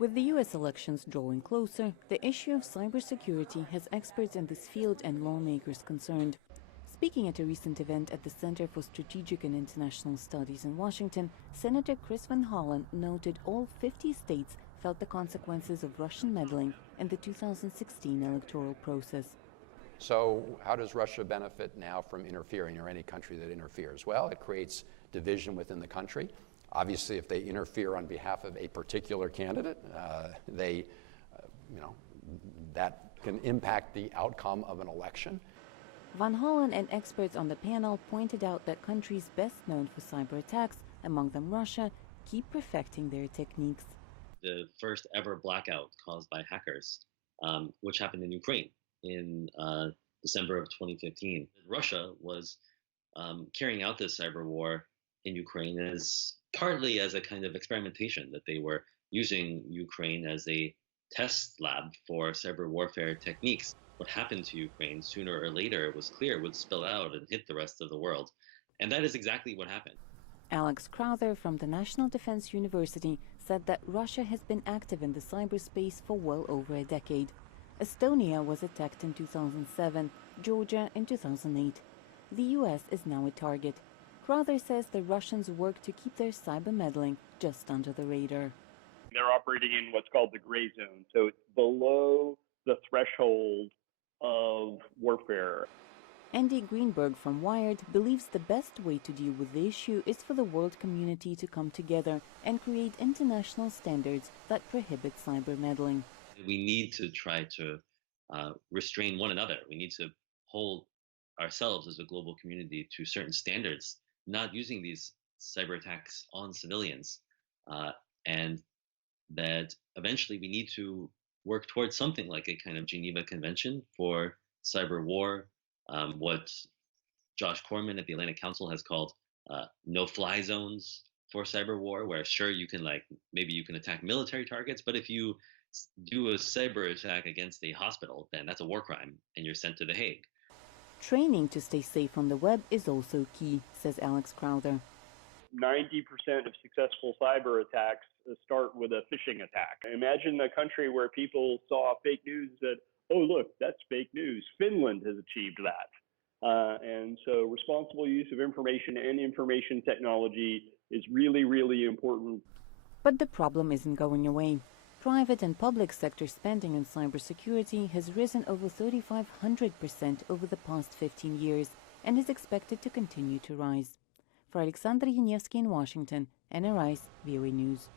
With the U.S. elections drawing closer, the issue of cybersecurity has experts in this field and lawmakers concerned. Speaking at a recent event at the Center for Strategic and International Studies in Washington, Senator Chris Van Hollen noted all 50 states felt the consequences of Russian meddling in the 2016 electoral process. So how does Russia benefit now from interfering, or any country that interferes? Well, it creates division within the country. Obviously, if they interfere on behalf of a particular candidate, that can impact the outcome of an election. Van Hollen and experts on the panel pointed out that countries best known for cyber attacks, among them Russia, keep perfecting their techniques. The first ever blackout caused by hackers, which happened in Ukraine in December of 2015. Russia was carrying out this cyber war in Ukraine partly as a kind of experimentation, that they were using Ukraine as a test lab for cyber warfare techniques. What happened to Ukraine sooner or later, it was clear, would spill out and hit the rest of the world. And that is exactly what happened. Alex Crowther from the National Defense University said that Russia has been active in the cyberspace for well over a decade. Estonia was attacked in 2007, Georgia in 2008. The U.S. is now a target. Crowther says the Russians work to keep their cyber meddling just under the radar. They're operating in what's called the gray zone, so it's below the threshold of warfare. Andy Greenberg from Wired believes the best way to deal with the issue is for the world community to come together and create international standards that prohibit cyber meddling. We need to try to restrain one another. We need to hold ourselves as a global community to certain standards, not using these cyber attacks on civilians. And that eventually we need to work towards something like a kind of Geneva Convention for cyber war, what Josh Corman at the Atlantic Council has called no-fly zones for cyber war, where sure, you can maybe you can attack military targets, but if you do a cyber attack against a hospital, then that's a war crime and you're sent to The Hague. Training to stay safe on the web is also key, says Alex Crowther. 90% of successful cyber attacks start with a phishing attack. Imagine a country where people saw fake news that, oh, look, that's fake news. Finland has achieved that. And so responsible use of information and information technology is really, really important. But the problem isn't going away. Private and public sector spending on cybersecurity has risen over 3,500% over the past 15 years and is expected to continue to rise. For Oleksandr Yanevskyy in Washington, NRI's VOA News.